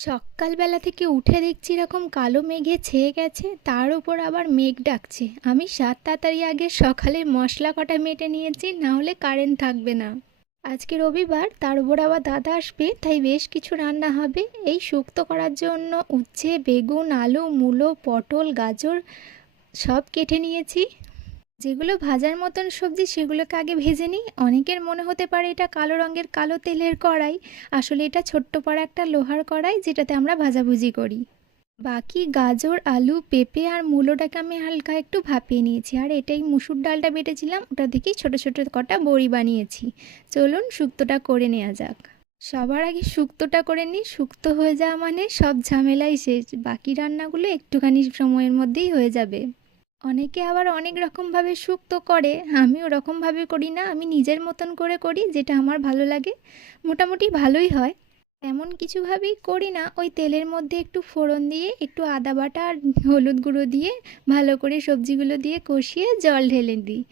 সকালবেলা থেকে উঠে দেখছি এরকম কালো মেঘে ছেয়ে গেছে, তার উপর আবার মেঘ ডাকছে। আমি সাত তাড়াতাড়ি আগে সকালের মশলা কটা মেটে নিয়েছি, না হলে কারেন্ট থাকবে না। আজকে রবিবার, তার উপর আবার দাদা আসবে, তাই বেশ কিছু রান্না হবে। এই শুক্তো করার জন্য উচ্ছে, বেগুন, আলু, মূলো, পটল, গাজর সব কেটে নিয়েছি। যেগুলো ভাজার মতন সবজি সেগুলোকে আগে ভেজে নিই। অনেকের মনে হতে পারে এটা কালো রঙের কালো তেলের কড়াই, আসলে এটা ছোট্ট পাড়া একটা লোহার কড়াই যেটাতে আমরা ভাজাভুজি করি। বাকি গাজর, আলু, পেঁপে আর মূলোটাকে আমি হালকা একটু ভাপিয়ে নিয়েছি, আর এটাই মুসুর ডালটা বেটেছিলাম, ওটা থেকেই ছোট ছোট কটা বড়ি বানিয়েছি। চলুন শুক্তোটা করে নেওয়া যাক। সবার আগে শুক্তোটা করে নিই, শুক্তো হয়ে যাওয়া মানে সব ঝামেলাই শেষ, বাকি রান্নাগুলো একটুখানি সময়ের মধ্যেই হয়ে যাবে। অনেকে আবার অনেক রকমভাবে শুক্তো করে, আমি ওরকমভাবে করি না, আমি নিজের মতন করে করি, যেটা আমার ভালো লাগে। মোটামুটি ভালোই হয়। এমন কিছুভাবেই করি না, ওই তেলের মধ্যে একটু ফোড়ন দিয়ে একটু আদা বাটা আর হলুদ গুঁড়ো দিয়ে ভালো করে সবজিগুলো দিয়ে কষিয়ে জল ঢেলে দিই।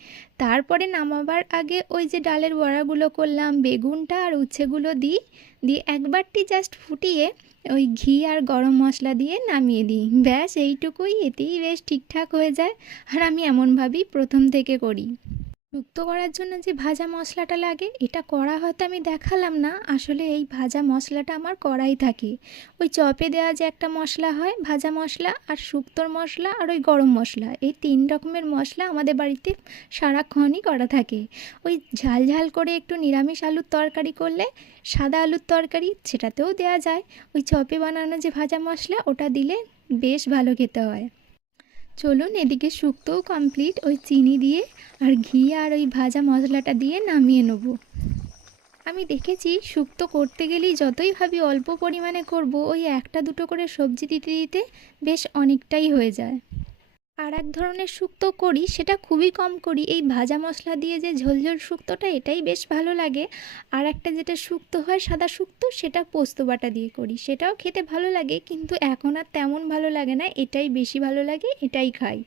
তারপরে নামাবার আগে ওই যে ডালের বড়াগুলো করলাম, বেগুনটা আর উচ্ছেগুলো দিই, দিয়ে একবারটি জাস্ট ফুটিয়ে ওই ঘি আর গরম মশলা দিয়ে নামিয়ে দিই। ব্যাস এইটুকুই, এতেই বেশ ঠিকঠাক হয়ে যায়। আর আমি এমনভাবেই প্রথম থেকে করি। শুক্তো করার জন্য যে ভাজা মশলাটা লাগে, এটা করা হয়তো আমি দেখালাম না, আসলে এই ভাজা মশলাটা আমার করাই থাকে। ওই চপে দেওয়া যে একটা মশলা হয়, ভাজা মশলা আর শুক্তোর মশলা আর ওই গরম মশলা, এই তিন রকমের মশলা আমাদের বাড়িতে সারাক্ষণই করা থাকে। ওই ঝাল ঝাল করে একটু নিরামিষ আলুর তরকারি করলে, সাদা আলুর তরকারি সেটাতেও দেওয়া যায়। ওই চপে বানানো যে ভাজা মশলা, ওটা দিলে বেশ ভালো খেতে হয়। চলুন এদিকে শুক্তোও কমপ্লিট, ওই চিনি দিয়ে আর ঘি আর ওই ভাজা মশলাটা দিয়ে নামিয়ে নেব। আমি দেখেছি শুক্তো করতে গেলেই যতই ভাবি অল্প পরিমাণে করব, ওই একটা দুটো করে সবজি দিতে দিতে বেশ অনেকটাই হয়ে যায়। আর এক ধরনের শুক্তো করি, সেটা খুবই কম করি, এই ভাজা মশলা দিয়ে যে ঝোলঝোল শুক্তোটা, এটাই বেশ ভালো লাগে। আর একটা যেটা শুক্তো হয় সাদা শুক্তো, সেটা পোস্ত বাটা দিয়ে করি, সেটাও খেতে ভালো লাগে, কিন্তু এখন আর তেমন ভালো লাগে না, এটাই বেশি ভালো লাগে, এটাই খাই।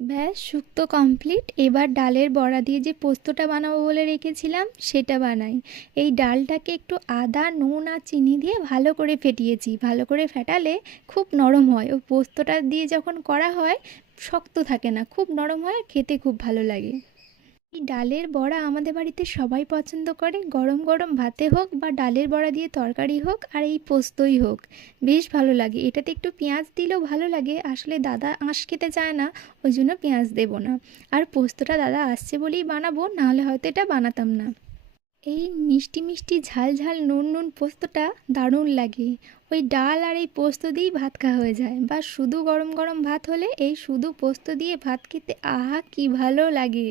ব্যাস শুক্তো কমপ্লিট। এবার ডালের বড়া দিয়ে যে পোস্তটা বানাবো বলে রেখেছিলাম সেটা বানাই। এই ডালটাকে একটু আদা, নুন আর চিনি দিয়ে ভালো করে ফেটিয়েছি, ভালো করে ফেটালে খুব নরম হয়। ওই পোস্তটা দিয়ে যখন করা হয় শক্ত থাকে না, খুব নরম হয়, খেতে খুব ভালো লাগে। এই ডালের বড়া আমাদের বাড়িতে সবাই পছন্দ করে, গরম গরম ভাতে হোক বা ডালের বড়া দিয়ে তরকারি হোক আর এই পোস্তই হোক, বেশ ভালো লাগে। এটাতে একটু পেঁয়াজ দিলেও ভালো লাগে, আসলে দাদা আঁশ খেতে চায় না, ওই জন্য পেঁয়াজ দেবো না। আর পোস্তটা দাদা আসছে বলেই বানাবো, নাহলে হয়তো এটা বানাতাম না। এই মিষ্টি মিষ্টি ঝাল ঝাল নুন নুন পোস্তটা দারুণ লাগে। ওই ডাল আর এই পোস্ত দিয়েই ভাত খাওয়া হয়ে যায়, বা শুধু গরম গরম ভাত হলে এই শুধু পোস্ত দিয়ে ভাত খেতে আহা কি ভালো লাগে।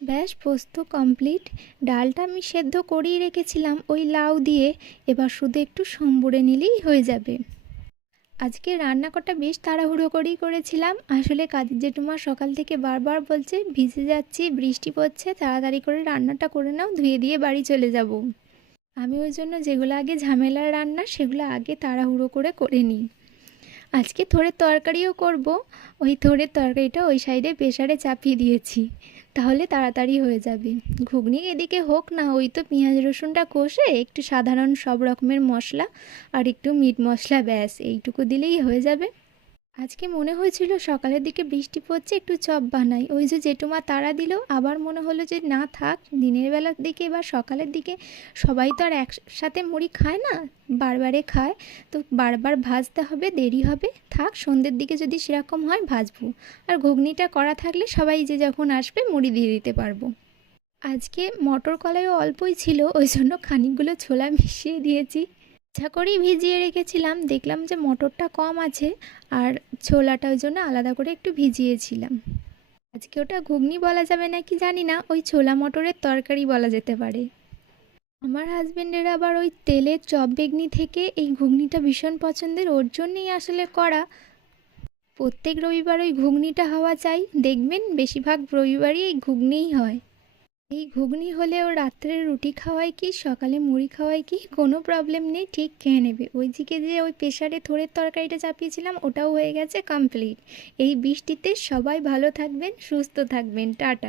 ব্যাস পোস্ত কমপ্লিট। ডালটা আমি সেদ্ধ করেই রেখেছিলাম ওই লাউ দিয়ে, এবার শুধু একটু সম্বরে নিলেই হয়ে যাবে। আজকে রান্না কটা বেশ তাড়াহুড়ো করেই করেছিলাম, আসলে কাজের জেঠুমা সকাল থেকে বারবার বলছে ভিজে যাচ্ছি, বৃষ্টি পড়ছে, তাড়াতাড়ি করে রান্নাটা করে নাও, ধুয়ে দিয়ে বাড়ি চলে যাব। আমি ওই জন্য যেগুলো আগে ঝামেলার রান্না সেগুলো আগে তাড়াহুড়ো করে করে নিই। আজকে থোড়ের তরকারিও করব, ওই থোড়ের তরকারিটা ওই সাইডে প্রেসারে চাপিয়ে দিয়েছি, তাহলে তাড়াতাড়ি হয়ে যাবে। ঘুগনি এদিকে হোক না, ওই তো পেঁয়াজ রসুনটা কষে একটু সাধারণ সব রকমের মশলা আর একটু মিট মশলা, ব্যাস এইটুকু দিলেই হয়ে যাবে। আজকে মনে হয়েছিল সকালের দিকে বৃষ্টি পড়ছে, একটু চপ বানাই, ওই যে জেঠুমা তাড়া দিল, আবার মনে হলো যে না থাক, দিনের বেলার দিকে বা সকালের দিকে সবাই তো আর একসাথে মুড়ি খায় না, বারবারে খায়, তো বারবার ভাজতে হবে, দেরি হবে, থাক সন্ধ্যের দিকে যদি সেরকম হয় ভাজবো। আর ঘুগনিটা করা থাকলে সবাই যে যখন আসবে মুড়ি দিয়ে দিতে পারবো। আজকে মটর কলাইও অল্পই ছিল, ওই জন্য খানিকগুলো ছোলা মিশিয়ে দিয়েছি। ইচ্ছা করেই ভিজিয়ে রেখেছিলাম, দেখলাম যে মটরটা কম আছে, আর ছোলাটা ওই জন্য আলাদা করে একটু ভিজিয়েছিলাম। আজকে ওটা ঘুগনি বলা যাবে নাকি জানি না, ওই ছোলা মটরের তরকারি বলা যেতে পারে। আমার হাজবেন্ডের আবার ওই তেলের চপ বেগনি থেকে এই ঘুগনিটা ভীষণ পছন্দের, ওর জন্যই আসলে করা। প্রত্যেক রবিবার ওই ঘুগনিটা হওয়া চাই, দেখবেন বেশিরভাগ রবিবারই এই ঘুগনিই হয়। এই ঘুগনি হলেও রাত্রে রুটি খাওয়াই কি সকালে মুড়ি খাওয়াই কি কোনো প্রবলেম নেই, ঠিক খেয়ে নেবে। ওইদিকে যে ওই প্রেসারে থোড়ের তরকারিটা চাপিয়েছিলাম ওটাও হয়ে গেছে কমপ্লিট। এই বৃষ্টিতে সবাই ভালো থাকবেন, সুস্থ থাকবেন, টাটা।